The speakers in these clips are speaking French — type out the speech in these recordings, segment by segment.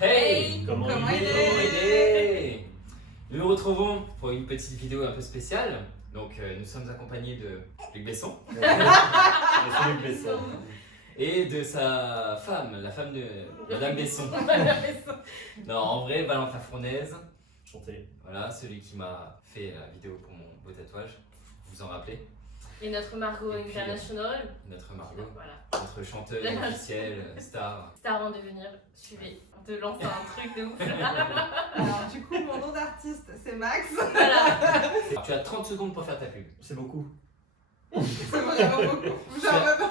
Hey, Comment il est? Nous nous retrouvons pour une petite vidéo un peu spéciale. Donc nous sommes accompagnés de Luc Besson Monsieur Luc Besson. et de sa femme, la femme de Madame Besson. Non, en vrai, Valentin Fournaise. Chanté. Voilà, celui qui m'a fait la vidéo pour mon beau tatouage. Vous vous en rappelez? Et notre Margot Et puis, International. Notre Margot, Voilà. notre chanteuse officielle, star. Star en devenir, suivez. On te lance un truc de ouf. Alors du coup, mon nom d'artiste, c'est Max. Voilà. Tu as 30 secondes pour faire ta pub. C'est beaucoup. C'est vraiment beaucoup. Genre vraiment.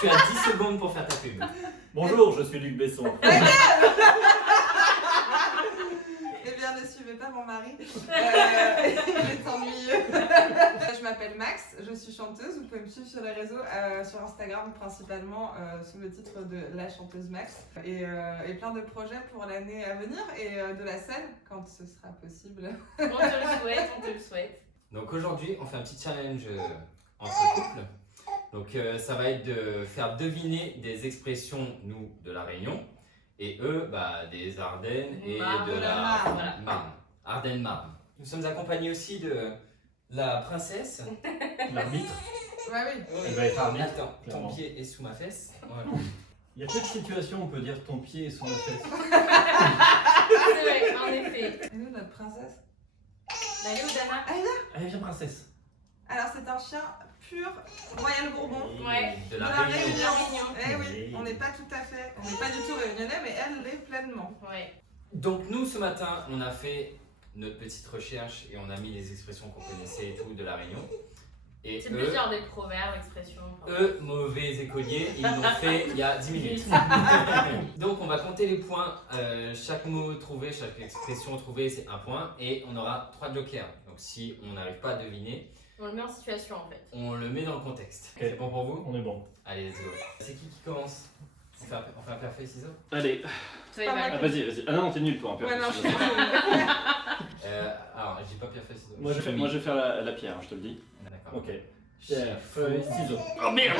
Tu as 10 secondes pour faire ta pub. Bonjour, je suis Luc Besson. Eh bien, ne suivez pas mon mari. Il est ennuyeux. Je m'appelle Max, je suis chanteuse. Vous pouvez me suivre sur les réseaux, sur Instagram principalement, sous le titre de La Chanteuse Max. Et plein de projets pour l'année à venir et de la scène quand ce sera possible. On te le souhaite, on te le souhaite. Donc aujourd'hui, on fait un petit challenge entre couples. Donc ça va être de faire deviner des expressions, nous, de la Réunion, et eux, des Ardennes et de la Marne. Marne. Ardennes-Marne. Nous sommes accompagnés aussi de la princesse. L'arbitre. Ouais, oui. Elle va être arbitre. Attends, ton clairement. pied est sous ma fesse. Voilà. Il y a peu de situations où on peut dire ton pied est sur la fesse. C'est vrai, en effet. Et nous, notre princesse. Allez, Dana. Allez, viens princesse. Alors, c'est un chien pur Royal Bourbon. Ouais. De De la la Réunion. Réunion. Eh oui, Oui. on n'est pas tout à fait, on n'est pas du tout réunionnais, mais elle l'est pleinement. Ouais. Donc nous, ce matin, on a fait notre petite recherche et on a mis les expressions qu'on connaissait et tout de la Réunion. Et C'est plus genre des proverbes, expressions. eux, mauvais écoliers, ils l'ont fait il y a 10 minutes. Donc on va compter les points. Chaque mot trouvé, chaque expression trouvée, c'est un point. Et on aura 3 jokers. Donc si on n'arrive pas à deviner, On le met en situation en fait. on le met dans le contexte. Ok. C'est bon pour vous? On est bon. Allez, let's go. C'est qui commence? On fait un pierre feuille ciseaux? Allez, Toi, Pas Eva. mal. vas-y. Ah non, t'es nul toi en Ouais, non, je perso. suis Alors, je dis pas pierre feuille ciseaux. Moi je vais faire la pierre, je te le dis. D'accord. Ok. Pierre, feuille, ciseaux. Oh merde.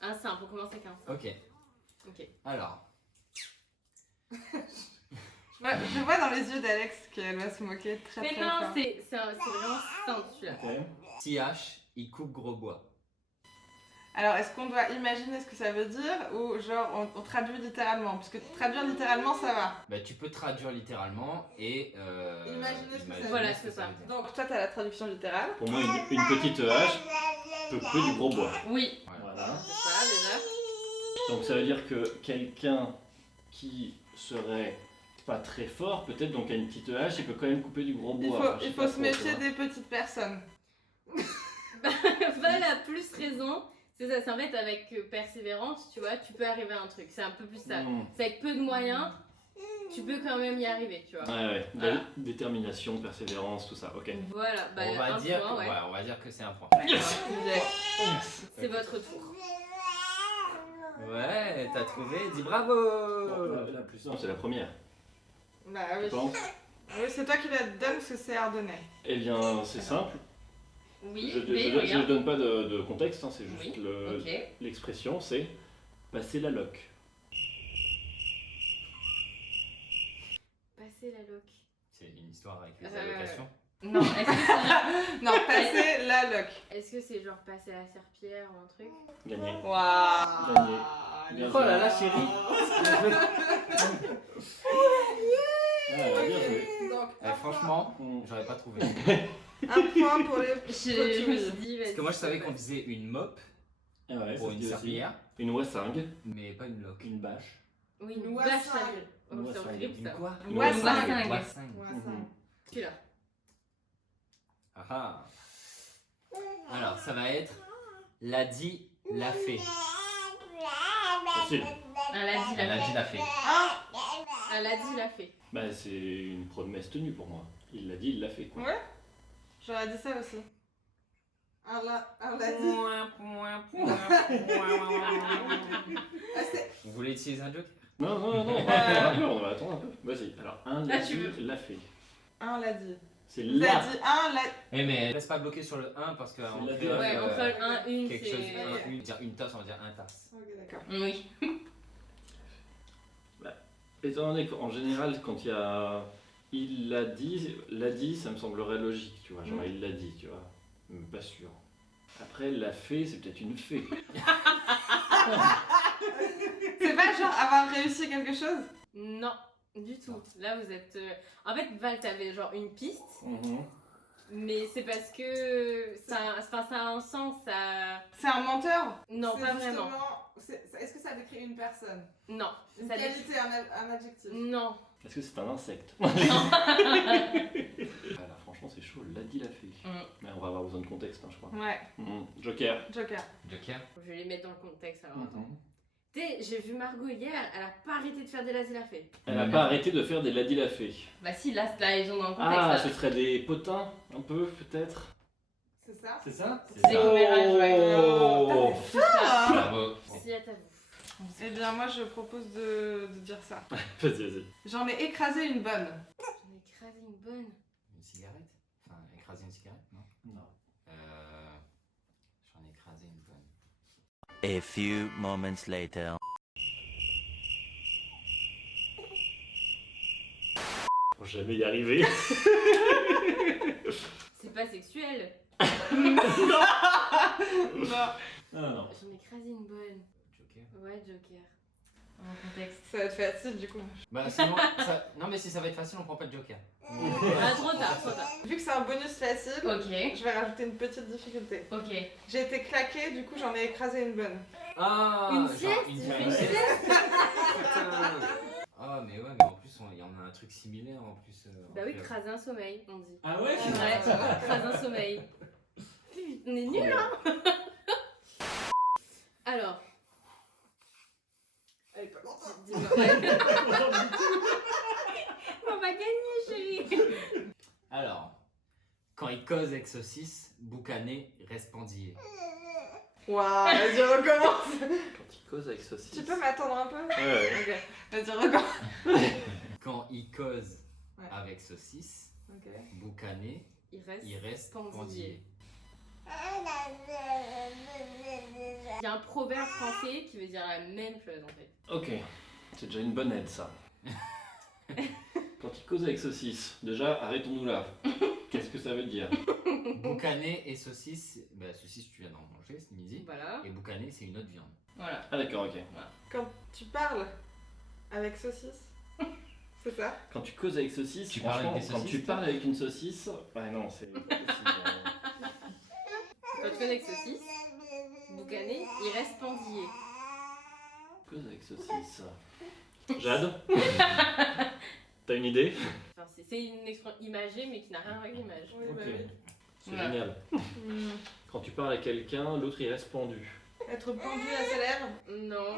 Un simple, on commence avec un simple. Ok. Ok. Alors, Je vois dans les yeux d'Alex qu'elle va se moquer très Mais très non, fort. c'est vraiment simple celui-là. Ok. TH, il coupe gros bois. Alors, est-ce qu'on doit imaginer ce que ça veut dire ou genre on traduit littéralement? Parce que traduire littéralement, ça va. Tu peux traduire littéralement et Imaginer ce que ça veut dire. Voilà, c'est ça. veut dire. Donc, toi, t'as la traduction littérale. Pour moi une petite hache peut couper du gros bois. Oui, Voilà. c'est ça déjà. Donc ça veut dire que quelqu'un qui serait pas très fort, peut-être donc a une petite hache, il peut quand même couper du gros Il bois. faut, Enfin, je sais il pas faut se trop, méfier tu vois. des petites personnes. Val a plus raison. C'est ça, c'est en fait avec persévérance, tu vois, tu peux arriver à un truc. C'est un peu plus ça. Mmh. C'est avec peu de moyens, tu peux quand même y arriver, tu vois. Ouais. Voilà. Détermination, persévérance, tout ça. Ok. Voilà, on va un dire, point, ouais. on va dire que c'est un point. C'est votre tour. Ouais, t'as trouvé, dis bravo. Bon, la plus simple, c'est la première. Bah Je oui. pense. Oui, c'est toi qui la donne parce que c'est ardennais. Eh bien, c'est simple. Oui, Je mais ne regarde. donne pas de contexte, hein, c'est juste Oui, ok. l'expression, c'est passer la loque. Passer la loque. C'est une histoire avec les Euh, allocations. Non, Non, passer la loc. est-ce que c'est genre passer la serpillière ou un truc? Gagné. Waouh. Gagné. Oh là là, chérie. Ah, bien joué. Donc, Franchement, Mm. j'aurais pas trouvé. un point pour les Je me suis dit, Parce que moi je savais qu'on disait une mop Ah ouais, pour ça se une dit aussi. serpillière, Une wassingue, mais pas une loque. une bâche. Oui, une Une bâche wassingue. ça gueule. Oh, Une c'est wassingue. horrible Une ça. quoi? Une wassingue. Wassingue. Wassingue. Ouais, ça. Mhm. Celui-là. Ah ah. Alors, ça va être l'a dit, l'a fait. Facile. Elle a dit, Elle a l'a dit, fait. l'a fait. Elle a dit, l'a fait. Bah, c'est une promesse tenue pour moi. Il l'a dit, il l'a fait. Quoi. Ouais. J'aurais dit ça aussi. On l'a dit. Ah, c'est- Vous voulez utiliser un joke? Non, on va attendre un peu, on va attendre un peu. Vas-y, alors un l'a Ah, tu dit, veux. l'a fait. Un l'a dit. C'est Vous la. avez dit un l'a. Eh mais reste pas bloqué sur le 1 parce que en la créole, deux. Ouais, entre le 1, une, quelque chose, c'est. dire une tasse, on va dire un tasse. Ok, d'accord. Oui. Étant donné qu'en général, quand il y a il l'a dit, ça me semblerait logique, tu vois. Genre, il l'a dit, tu vois. Mais pas sûr. Après, l'a fait, c'est peut-être une fée. C'est pas genre avoir réussi quelque chose? Non, du tout. Là, vous êtes. En fait, Val, t'avais genre une piste, mais c'est parce que ça a un sens, ça. C'est un menteur? Non, C'est pas vraiment. Est-ce que ça décrit une personne? Non. Une Ça qualité, un adjectif? Non. Est-ce que c'est un insecte? Non. Voilà, franchement, c'est chaud. L'a dit, l'a fait. Mm. Mais on va avoir besoin de contexte, hein, je crois. Ouais. Joker. Joker. Joker. Je vais les mettre dans le contexte alors. Attends. Tu sais, j'ai vu Margot hier, elle a pas arrêté de faire des lazis la fait. Elle n'a pas arrêté de faire des l'a dit, l'a fait. Bah si, là ils sont dans le contexte. Ah, là. ce serait des potins, un peu, peut-être. C'est ça? C'est ça? C'est Des ça. commérages, ouais. Oh. C'est ça. Bravo. Si, à ta vous. Eh bien, moi, je propose de dire ça. Vas-y. J'en ai écrasé une bonne. J'en ai écrasé une bonne. Une cigarette? Enfin, écraser une cigarette? Non. Non. J'en ai écrasé une bonne. A few moments later. Pour jamais y arriver. C'est pas sexuel. Non. Non. J'en ai écrasé une bonne. Joker. Ouais, Joker. En contexte. Ça va être facile, du coup. Bah sinon, non mais si ça va être facile, on prend pas de Joker. Ah, trop tard. Vu que c'est un bonus facile, Ok. je vais rajouter une petite difficulté. Ok. J'ai été claquée, du coup, j'en ai écrasé une bonne. Ah, Une genre sieste? une Tu fais bonne une sieste. Putain. Ah mais ouais, mais en plus il y en a un truc similaire en plus. Bah oui, entre- écraser un sommeil, on dit. Ah ouais? Ouais, écraser un sommeil. Putain, on est nuls, hein. Alors. Dis-moi. On va gagner, chérie. Alors, quand il cause avec saucisse, boucané, respendillé. Waouh, vas-y, recommence. Quand il cause avec saucisse. Tu peux m'attendre un peu? Ouais. Ok, vas-y, recommence. Quand il cause Ouais. avec saucisse, Ok. boucané, Il reste. il reste pendillé. Il y a un proverbe français qui veut dire la même chose en fait. Ok. C'est déjà une bonne aide, ça. Quand il cause avec saucisse, déjà, arrêtons-nous là. Qu'est-ce que ça veut dire? Boucané et saucisse, bah saucisse tu viens d'en manger ce midi. Voilà. Et boucané c'est une autre viande. Voilà. Ah d'accord, ok. Quand tu parles avec saucisse, c'est ça? Quand tu causes avec saucisse, Tu parles franchement, avec des quand saucisses, tu parles avec une saucisse, ouais non, c'est pas possible. Quand tu connais avec saucisse, boucané, il reste pendillé. Cause avec saucisse. Jade? T'as une idée? Enfin, c'est une expression imagée mais qui n'a rien à voir avec l'image. Oui, bah Ok. oui. C'est Ouais. génial. Quand tu parles à quelqu'un, l'autre il reste pendu. Être pendu à ses lèvres? Non.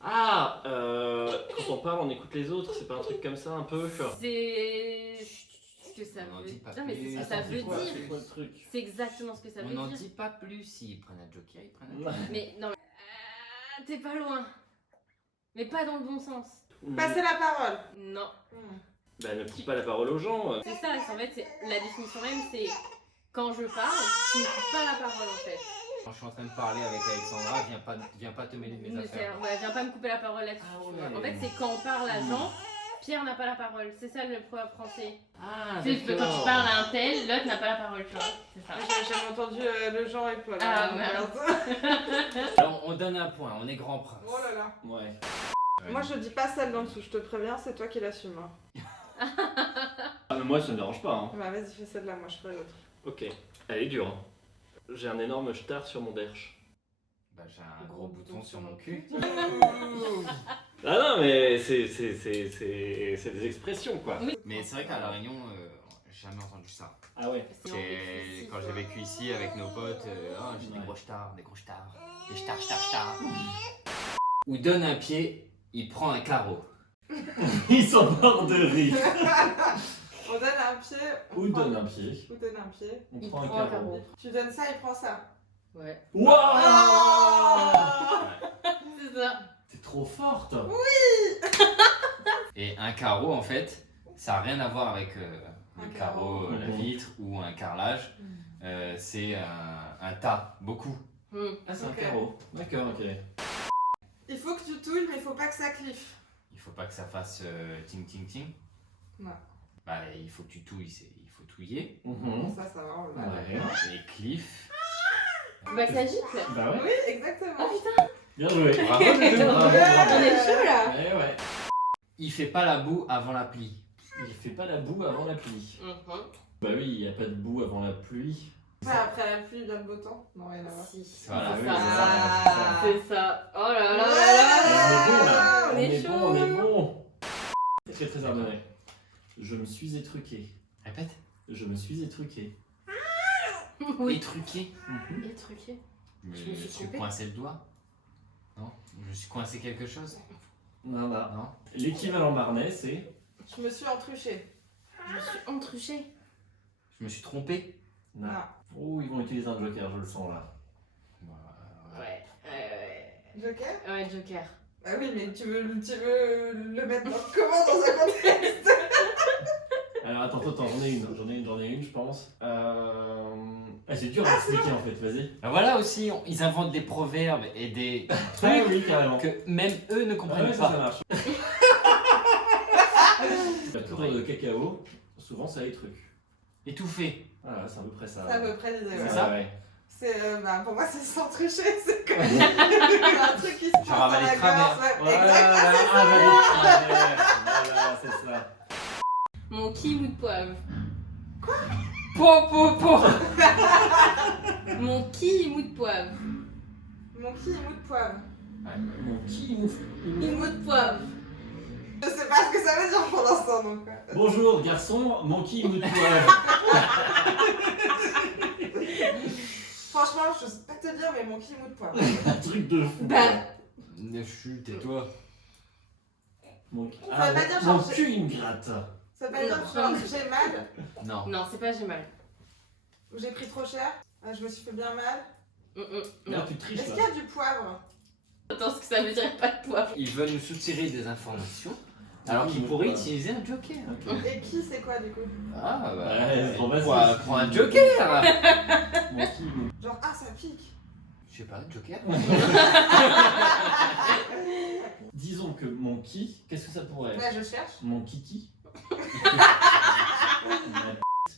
Ah quand on parle, on écoute les autres, c'est pas un truc comme ça un peu? C'est ce que ça On en veut dit pas dire. Non mais c'est ce que plus. ça Attends, veut c'est quoi, dire. C'est quoi le truc? C'est exactement ce que ça On veut n'en dire. dit pas plus, s'ils prennent un joker, ils prennent un joker. Mais non, mais... t'es pas loin. Mais pas dans le bon sens. Passer la parole. Non. Bah ne coupe pas la parole aux gens. C'est ça, en fait, la définition même, c'est quand je parle, tu ne coupes pas la parole en fait. Quand je suis en train de parler avec Alexandra, viens pas te mêler de mes Me affaires. faire- ouais, viens pas me couper la parole là-dessus. Ah tu ouais. vois. En fait, c'est quand on parle à Jean, Pierre n'a pas la parole. C'est ça le proverbe français. Ah, Tu sais, quand tu parles à un tel, l'autre n'a pas la parole, tu vois. C'est ça. J'ai jamais entendu le Jean et Paul. Ah, hein, merde. Alors, on donne un point, on est grand prince. Oh là là. Ouais. Moi, je dis pas celle d'en dessous, je te préviens, c'est toi qui l'assumes. Hein. Ah mais moi ça me dérange pas. Hein. Bah, vas-y, fais celle-là, moi je ferai l'autre. Ok. Elle est dure. Hein. J'ai un énorme star sur mon derche. Bah, j'ai un gros bouton sur mon cul. Ah non mais c'est des expressions quoi. Oui. Mais c'est vrai qu'à La Réunion, j'ai jamais entendu ça. Ah ouais. C'est en fait ici, Quand quoi. j'ai vécu ici avec nos potes, j'ai Ouais. des gros stars, des stars. Ou donne un pied, il prend un carreau. Ils sont morts de rire. On donne un pied. on Ou prend- donne un pied. Ou donne un pied. On Il prend un prend un carreau. carreau. Tu donnes ça, il prend ça. Ouais. Waouh! Ah C'est ça. T'es trop forte. Et un carreau, en fait, ça n'a rien à voir avec Un le carreau, la Mhm. vitre ou un carrelage. C'est un tas, beaucoup. Hmm. Ah, c'est Ok. un carreau. D'accord, ok. Il faut que tu touilles, mais il faut pas que ça cliffe. Il faut pas que ça fasse ting ting ting. Non. Bah, il faut que tu touilles, il faut touiller. Mhm. Ça va, on l'a. Ouais. Et cliff. Bah ça gicle. Bah ouais, Oui, exactement. Oh putain, bien joué. Bravo. on est chaud là. Ouais, ouais. Il fait pas la boue avant la pluie. Il fait pas la boue avant la pluie. Mhm. Bah oui, il n'y a pas de boue avant la pluie. Ouais, après la pluie vient le beau temps. Non, rien à voir. Si. Voilà, c'est oui, ça. c'est ça. Ah. C'est ça. Oh là là Ouais. là là. On est bon là. On est chaud. bon, on est bon. Très très ardennais. Je me suis étruqué. Répète. Je me suis étruqué. Oui. Étruqué. Il est truqué. Mais Je me suis trompée. coincé le doigt. Non. Je me suis coincé quelque chose. Non, non. Non. L'équivalent marnais, c'est. Je me suis entruchée. Je suis entruchée. Je me suis trompé. Non. Non. Oh, ils vont utiliser un joker, je le sens là. Ouais. Joker? Ouais, Joker. Bah oui, mais tu veux le mettre comment dans un contexte? Alors attends, j'en ai une, je pense. C'est dur à expliquer en fait, vas-y. Ben voilà aussi, ils inventent des proverbes et des Ah trucs oui, carrément. que même eux ne Ah comprennent ouais, ça pas. marche. La poudre de cacao, souvent ça étruque. Étouffé. Voilà, c'est à peu près ça. C'est à peu près l'idée, C'est ouais. ça Ouais. C'est, bah, pour moi, c'est s'entrucher, c'est comme un truc qui se passe Genre dans avaler la de travers. gorge, ouais. Voilà, voilà, c'est ça. Mon kiwi de poivre. Po. Mon kiwi de poivre. Mon qui mou de poivre. Mon kiwi. Kiwi de poivre. Je sais pas ce que ça veut dire pour l'instant, donc. Bonjour garçon, mon kiwi de poivre. Franchement, je sais pas te dire, mais mon qui mou de poivre. Un truc de fou. Bah. Ne chute, tais-toi. Mon, Ça veut pas dire mon genre, cul il me gratte. Ça veut pas dire genre que j'ai mal, Non. Non, c'est pas j'ai mal. ou j'ai pris trop cher, je me suis fait bien mal. Là Non. tu triches Est-ce là. qu'il y a du poivre? Attends, ce que ça veut dire pas de poivre. Ils veulent nous soutirer des informations alors qu'ils pourraient utiliser un joker. Ok. Et qui c'est quoi du coup? Ah bah. Ouais, trop facile. Prends un joker. Mon kiwi. Genre, ah ça pique. Je sais pas, joker. Disons que mon qui, qu'est-ce que ça pourrait être? Là je cherche. Mon kiki. Ma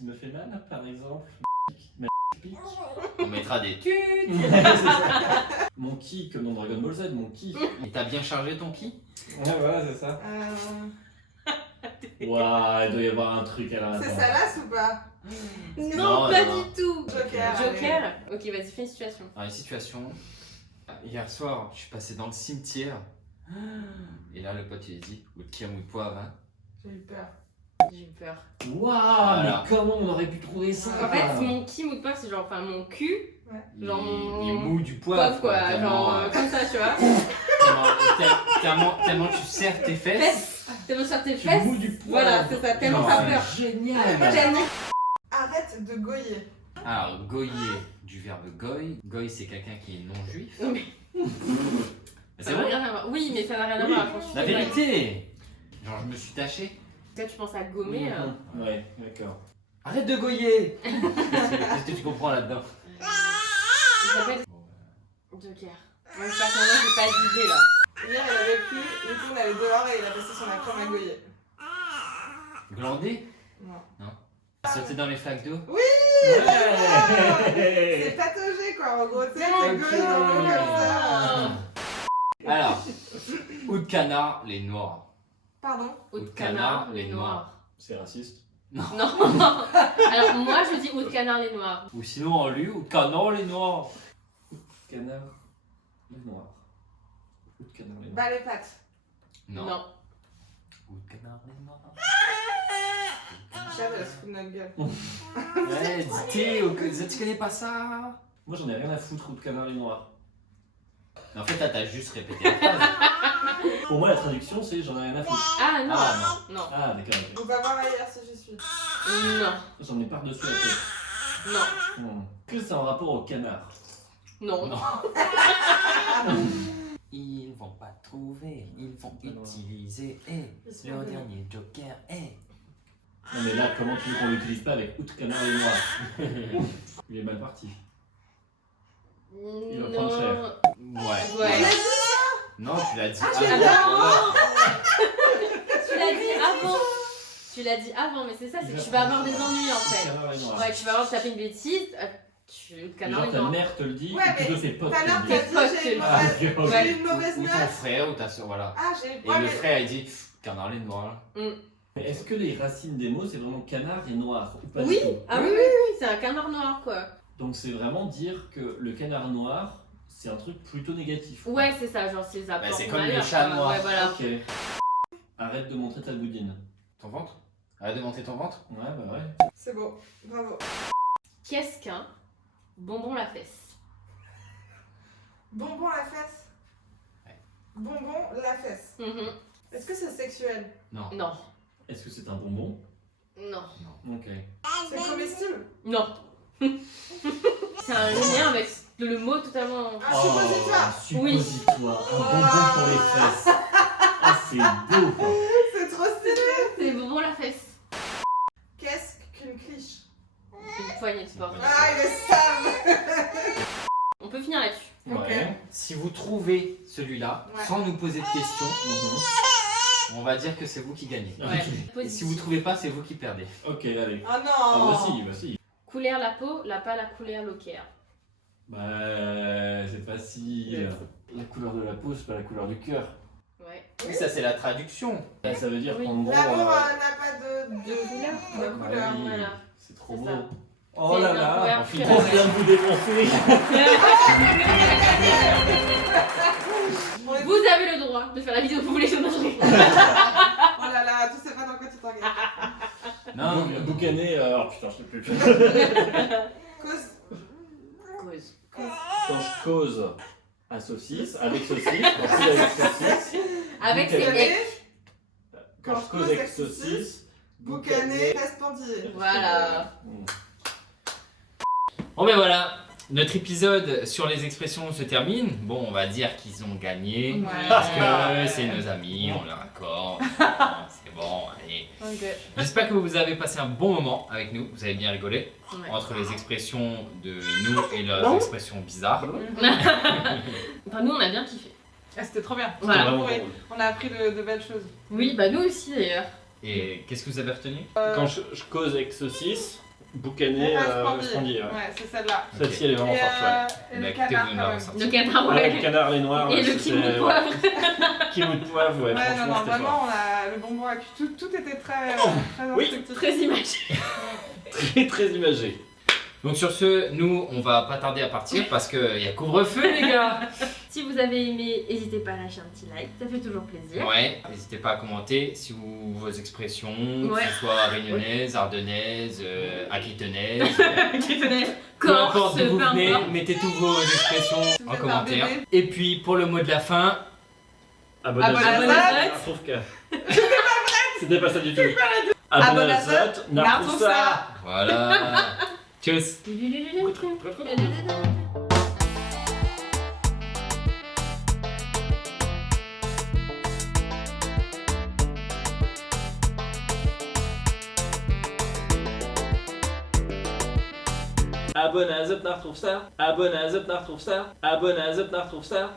me fait mal par exemple. Ma pique. On mettra des tuts. C'est ça. Mon ki comme dans Dragon Ball Z, mon ki. Et t'as bien chargé ton ki? Ouais, voilà, c'est ça. Euh... Waouh, il doit y avoir un truc à la C'est Salas ou pas? Non, Non, pas non. du tout. Joker. Joker. Ok, vas-y, fais une situation. Dans une situation, hier soir, je suis passé dans le cimetière. Et là, le pote, il a dit, ou de qui ou de poivre, hein. J'ai eu peur. J'ai eu peur. Waouh, Voilà. mais comment on aurait pu trouver ça? En fait, mon kiwi de poivre, c'est genre, enfin, mon cul. Genre Il est mou du poivre, Poivre, quoi. tellement, Genre, comme ça, tu vois. tellement tu serres tes fesses. Fesses. Tellement sur tes Tu fesses. mous du poivre. Voilà, c'est ça. Tellement Genre, t'as peur. c'est génial. Tellement. Arrête de goyer. Alors, goyer, du verbe goy. Goy, c'est quelqu'un qui est non-juif. Non, mais- C'est Ça n'a vrai, rien à voir. Oui, mais ça n'a rien à Oui, voir. Franchement, la vérité. Genre, je me suis taché. Toi, tu penses à gommer. Ouais, d'accord. Arrête de goyer. Qu'est-ce que tu comprends là-dedans? Il s'appelle Joker. Moi, personnellement, j'ai pas d'idée là. Hier il avait plu, du coup on allait dehors et il a passé son après à goyer. Glander? Non. Sauter dans les flaques d'eau? C'est Ouais. patogé quoi, en gros, tu sais, Ok. c'est goye dans l'eau comme ça. Alors, ou de canard, les noirs. Pardon? Ou de canard, les noirs. C'est raciste. Non. Alors, moi, je dis ou de canard, les noirs. Ou sinon en lui, ou de canard, les noirs. Canard, les noirs. Ou de canard, les noirs. Bah les pattes. Non. Ou de canard, les noirs. Chad, elle se fout de notre gueule. Ouais, dis-t'es, tu connais pas ça? Moi j'en ai rien à foutre, ou de canard, les noirs. Mais en fait, là, t'as juste répété la phrase. Pour moi la traduction c'est j'en ai rien à foutre. Ah non. Ah, Non. Ah d'accord, ok. On va voir ailleurs si j'y suis. Non. J'en ai par-dessus la tête. Non. Que c'est en rapport au canard? Non. Non. Ils vont pas trouver, ils vont utiliser leur dernier joker. Non mais là comment tu veux qu'on l'utilise pas avec ou de canard, les noirs? Il est mal parti. Il va prendre cher. Ouais. Ouais. Non, tu l'as dit Ah, j'ai avant. dit avant. Tu l'as dit avant. Tu l'as dit avant, mais c'est ça, c'est que tu vas avoir des ennuis en fait. Canard et noir. Ouais, tu vas avoir tapé une bêtise. Le canard Genre est ta noir. mère te le dit, Ouais, ou mais plutôt tes potes tout à te l'heure, le t'as disent. dit j'ai une Ah, mauvaise, ok. j'ai une mauvaise Ou ton note. frère ou ta soeur, voilà. Ah, j'ai Et ouais, le mais- frère il dit canard les noirs. Mais est-ce que les racines des mots, c'est vraiment canard et noir ou pas Oui, du tout? ah oui, oui, oui, c'est un canard noir quoi. Donc c'est vraiment dire que le canard noir, c'est un truc plutôt négatif. quoi. Ouais, c'est ça, genre c'est ça. Bah, porte c'est comme malheur, le chat quoi. noir. Ouais, voilà. Ok. Arrête de montrer ta boudine. Ton ventre? Arrête de monter ton ventre. Ouais, bah ouais. C'est beau, bravo. Qu'est-ce qu'un bonbon la fesse? Bonbon la fesse. Ouais. Bonbon la fesse. Mhm. Est-ce que c'est sexuel? Non. Non, Est-ce que c'est un bonbon? non, Ok. C'est comestible? non. C'est un lien avec le mot totalement. Ah, suppositoire. Oui. Suppositoire. Un bonbon pour les fesses. Ah, c'est beau quoi. C'est trop stylé. C'est bonbon la fesse. Qu'est-ce qu'une cliché? Une poignée de porte. Ah, ils le savent. On peut finir là-dessus. Ouais. Si vous trouvez celui-là, Ouais. sans nous poser de questions, Mhm. on va dire que c'est vous qui gagnez. Ouais. Et si vous trouvez pas, c'est vous qui perdez. Ok, allez. Ah Ah non. bah si, bah si. Couleur la peau, la pas la couleur locaire. Bah c'est facile. La couleur de la peau, c'est pas la couleur du cœur. Ouais. Oui, ça c'est la traduction. Ça veut dire Oui. qu'en gros. L'amour euh, n'a pas de De couleur. de Ouais. bah couleur. oui, Voilà. c'est trop C'est beau. ça. Oh C'est là une là, couleur on pure et vient de vraie. vous défoncer. Vous avez le droit de faire la vidéo que vous voulez sur notre Oh là là, tu sais pas dans quoi tu t'engages. Non, Boucané, oh putain, je sais plus. Cause. cause. Quand je cause à saucisse, avec saucisse, quand je cause avec saucisse, Avec ses Boucané. ex. quand je cause avec saucisse, Boucané, Resplendier. Voilà. Bon ben voilà, notre épisode sur les expressions se termine. Bon, on va dire qu'ils ont gagné. Ouais. Parce que c'est nos amis, on leur accorde. C'est bon, allez. Ok. J'espère que vous avez passé un bon moment avec nous. Vous avez bien rigolé. Ouais. Entre les expressions de nous et leurs expressions bizarres. Enfin, nous, on a bien kiffé. Ah, c'était trop bien. Voilà. Vraiment Oui, drôle. on a appris de belles choses. Oui, bah nous aussi d'ailleurs. Et qu'est-ce que vous avez retenu? Quand je cause avec saucisse, boucané, Resplendier. Ouais. Ouais, c'est celle-là. Celle-ci, elle est vraiment Et, forte. Ouais. et Bah, le écoutez, canard vous quand nous l'avez même. sorti. Le canard, Ouais, le ouais. canard, les noirs. Et ouais, le ça, kiwi de c'est- poivre. Kiwi de poivre, ouais, Ouais, non, franchement, non, c'était vraiment, fort. on a le bonbon à cul. Tout était très Oui. instructif. Très imagé. Très, très imagé. Donc sur ce, nous, on va pas tarder à partir parce qu'il y a couvre-feu les gars. Si vous avez aimé, n'hésitez pas à lâcher un petit like, ça fait toujours plaisir. Ouais, n'hésitez pas à commenter si vos expressions, Ouais. que ce soit réunionnaises, ardennaises, aquitannaises, Qui tenait peu Corse, importe d'où vous peu venez, importe. mettez toutes vos expressions Vous en êtes un commentaire. bébé. Et puis pour le mot de la fin, Abonnez-vous. Abonnez-vous. Je trouve que. C'était pas ça du tout. Abonnez-vous. Nartroussa. ça. voilà. Tchuss. Abonnez-vous, Nartroussa. Abonnez-vous, Nartroussa. Abonnez-vous, Nartroussa.